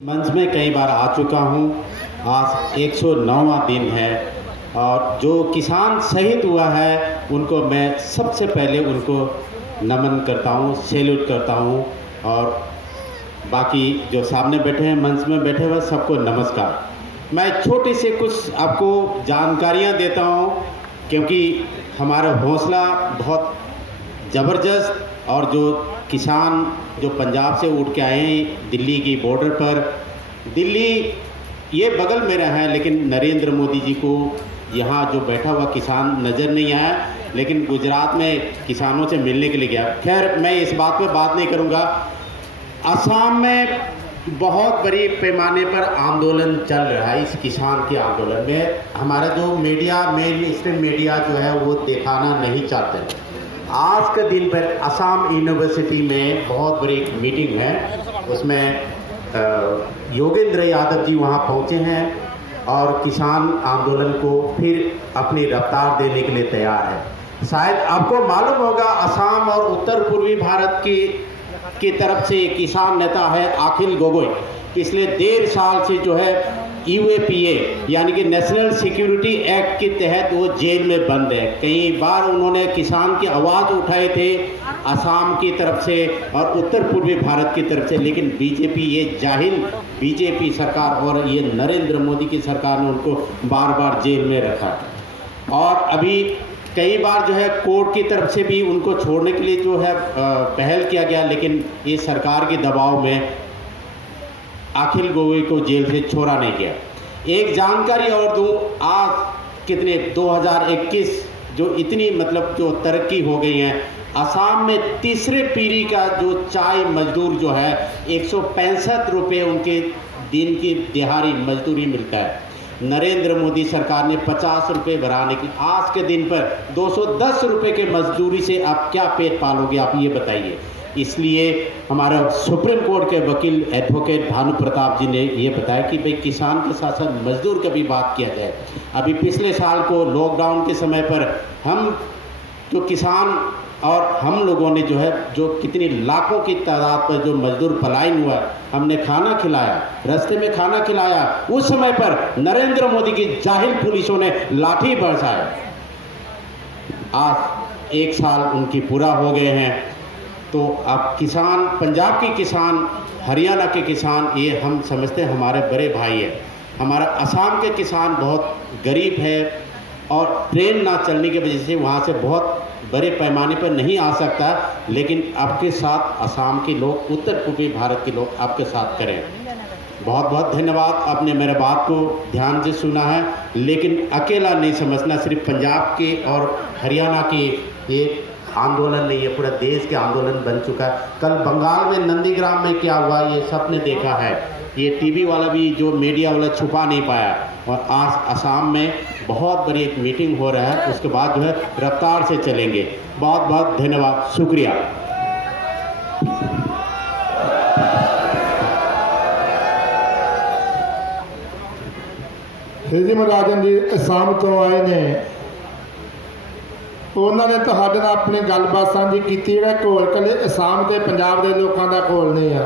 मंच में कई बार आ चुका हूँ। आज 109वां दिन है और जो किसान शहीद हुआ है उनको मैं सबसे पहले उनको नमन करता हूँ, सैल्यूट करता हूँ। और बाकी जो सामने बैठे हैं, मंच में बैठे हुए सबको नमस्कार। मैं छोटे से कुछ आपको जानकारियाँ देता हूँ क्योंकि हमारा हौसला बहुत ज़बरदस्त। और जो किसान जो पंजाब से उठ के आए हैं दिल्ली की बॉर्डर पर, दिल्ली ये बगल में रहा है लेकिन नरेंद्र मोदी जी को यहाँ जो बैठा हुआ किसान नज़र नहीं आया, लेकिन गुजरात में किसानों से मिलने के लिए गया। खैर मैं इस बात पे बात नहीं करूँगा। असम में बहुत बड़ी पैमाने पर आंदोलन चल रहा है। इस किसान के आंदोलन में हमारा जो मीडिया, मेन स्ट्रीम मीडिया जो है वो दिखाना नहीं चाहते। आज के दिन पर असम यूनिवर्सिटी में बहुत बड़ी एक मीटिंग है, उसमें योगेंद्र यादव जी वहाँ पहुँचे हैं और किसान आंदोलन को फिर अपनी रफ्तार देने के लिए तैयार है। शायद आपको मालूम होगा असम और उत्तर पूर्वी भारत की तरफ से किसान नेता है अखिल गोगोई। पिछले 1.5 साल से जो है यूएपीए यानी कि नेशनल सिक्योरिटी एक्ट के तहत वो जेल में बंद है। कई बार उन्होंने किसान की आवाज़ उठाए थे असम की तरफ से और उत्तर पूर्वी भारत की तरफ से, लेकिन बीजेपी, ये जाहिल बीजेपी सरकार और ये नरेंद्र मोदी की सरकार ने उनको बार बार जेल में रखा। और अभी कई बार जो है कोर्ट की तरफ से भी उनको छोड़ने के लिए जो है पहल किया गया, लेकिन ये सरकार के दबाव में अखिल गोगोई को जेल से छोड़ा नहीं गया। एक जानकारी और दूं, आज कितने 2021 जो इतनी मतलब जो तरक्की हो गई है, असम में तीसरे पीढ़ी का जो चाय मजदूर जो है 165 रुपये उनके दिन की दिहाड़ी मजदूरी मिलता है। नरेंद्र मोदी सरकार ने 50 रुपये बढ़ाने की, आज के दिन पर 210 रुपये के मजदूरी से आप क्या पेट पालोगे, आप ये बताइए। इसलिए हमारा सुप्रीम कोर्ट के वकील एडवोकेट भानु प्रताप जी ने ये बताया कि भाई किसान के साथ साथ मजदूर का भी बात किया जाए। अभी पिछले साल को लॉकडाउन के समय पर हम जो किसान और हम लोगों ने जो है जो कितनी लाखों की तादाद पर जो मजदूर पलायन हुआ, हमने खाना खिलाया, रास्ते में खाना खिलाया। उस समय पर नरेंद्र मोदी की जाहिल पुलिसों ने लाठी बरसाया। आज 1 साल उनकी पूरा हो गए हैं। तो अब किसान, पंजाब के किसान, हरियाणा के किसान, ये हम समझते हैं हमारे बड़े भाई हैं। हमारा असम के किसान बहुत गरीब है और ट्रेन ना चलने की वजह से वहाँ से बहुत बड़े पैमाने पर नहीं आ सकता, लेकिन आपके साथ असम के लोग, उत्तर पूर्वी भारत के लोग आपके साथ करें। बहुत बहुत धन्यवाद, आपने मेरे बात को ध्यान से सुना है, लेकिन अकेला नहीं समझना। सिर्फ पंजाब के और हरियाणा के ये आंदोलन नहीं है, पूरा देश के आंदोलन बन चुका है। कल बंगाल में नंदीग्राम में क्या हुआ ये सबने देखा है, ये टीवी वाला भी, जो मीडिया वाला छुपा नहीं पाया। और आज असम में बहुत बड़ी एक मीटिंग हो रहा है, उसके बाद जो है रफ्तार से चलेंगे। बहुत बहुत धन्यवाद, शुक्रिया। जी मुलाजम जी असम तो आए ने, उन्होंने ਤੁਹਾਡੇ ਨਾਲ अपनी गलबात साझी की। घोल कले असम के पंजाब के लोगों का घोल नहीं है।